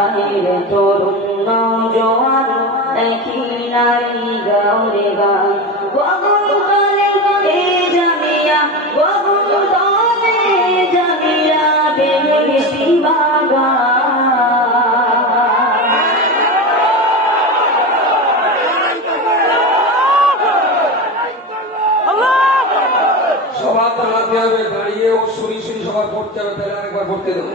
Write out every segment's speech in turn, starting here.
আহিরে তরুণ নওজোয়ান একই নারী গাওরে গান। সবার দাঁড়াতে হবে দাঁড়িয়ে ও শুনি শুনি সবার পড়তে হবে তাহলে আরেকবার পড়তে দেবো।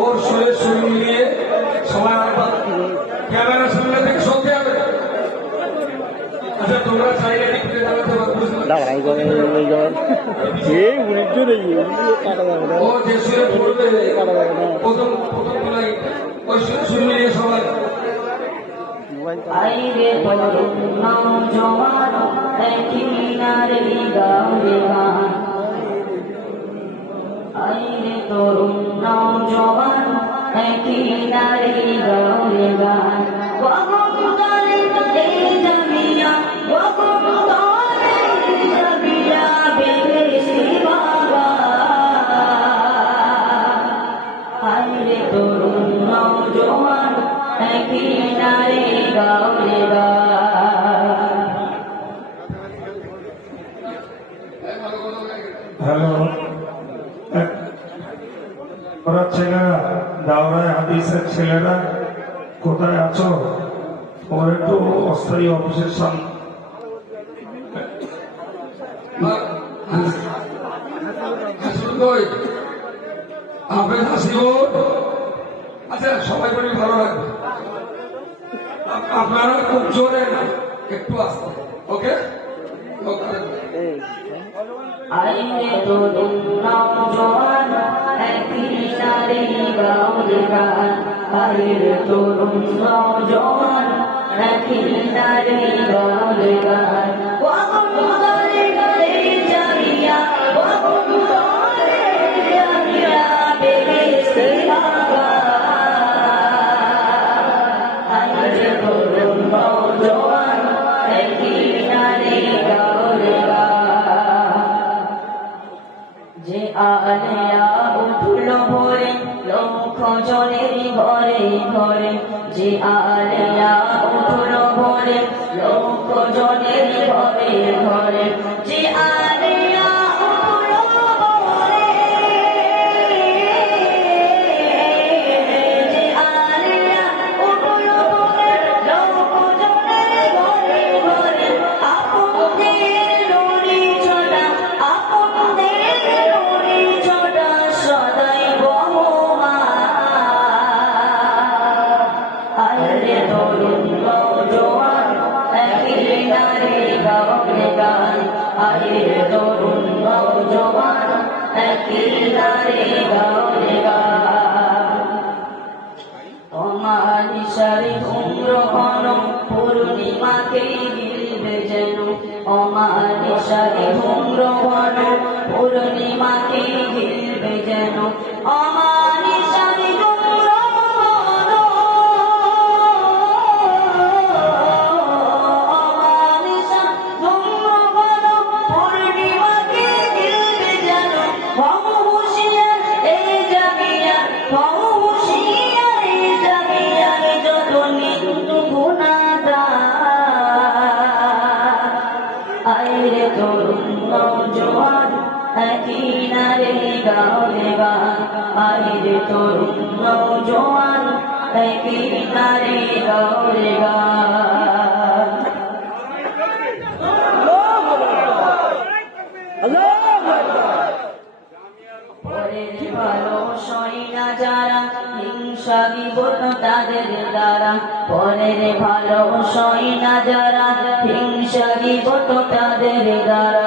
ওর সুরে সুর মিলিয়ে সবাই আবার ক্যামেরার সামনে থেকে সরতে হবে। আচ্ছা তোমরা চাইলে লিখতে দাঁড়াতে আইরে তরুণ নওজোয়ান একই নারী গাওরে গান। তরুণ নওজোয়ান একই নারী গাওরে গান। গগন ওরা ছেলেরা দাওরায় হাদিসের ছেলেরা কোথায় আছো? ওর একটু অস্থায়ী অফিসের সামনে আপেল হাসিব আচ্ছা সবাই বলি ভালো লাগবে। আপনারা খুব জোরে না একটু আসতে ওকে? ওকে। একই নারী গাওরে গান আইরে তরুণ নওজোয়ান একই নারী গান ঘরে ঘরে যে ঘন পূর্ণিমাকে গিলবে যেন উম্র ঘন পূর্ণিমাকে গিলবে যেন গান আইরে তরুণ নারে গাওরে গান পরের ভালো সই না যারা হিংসা বিবত তাদের দ্বারা পরের ভালো সই না যারা হিংসা বিবত তাদের দ্বারা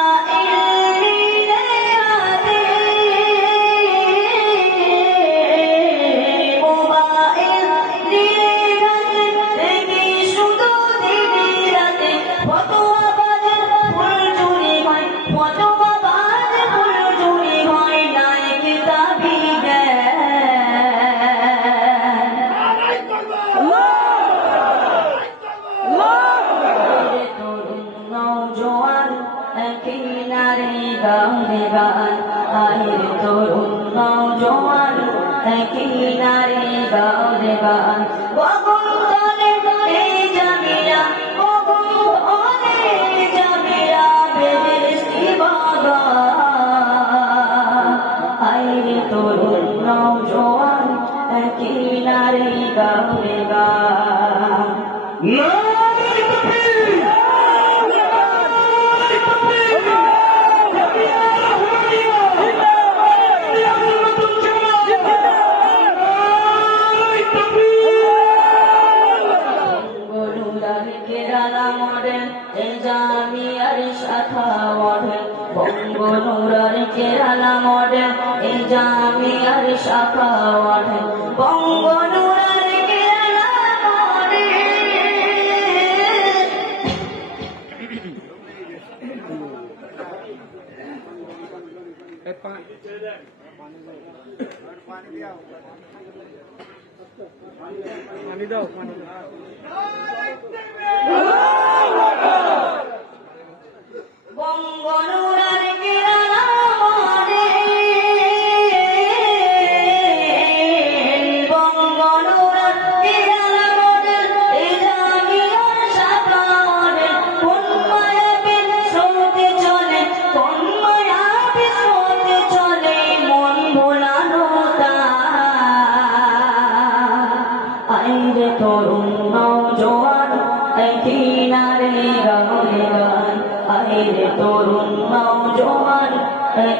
কিনারে গাও রে বান নুরার চেরালা মডেল, এই জামিয়ার শাখা ওয়ার্ডেল বঙ্গ নুরার চেরালা মডেল। পানি দাও পানি দাও বঙ্গ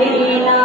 Thank you.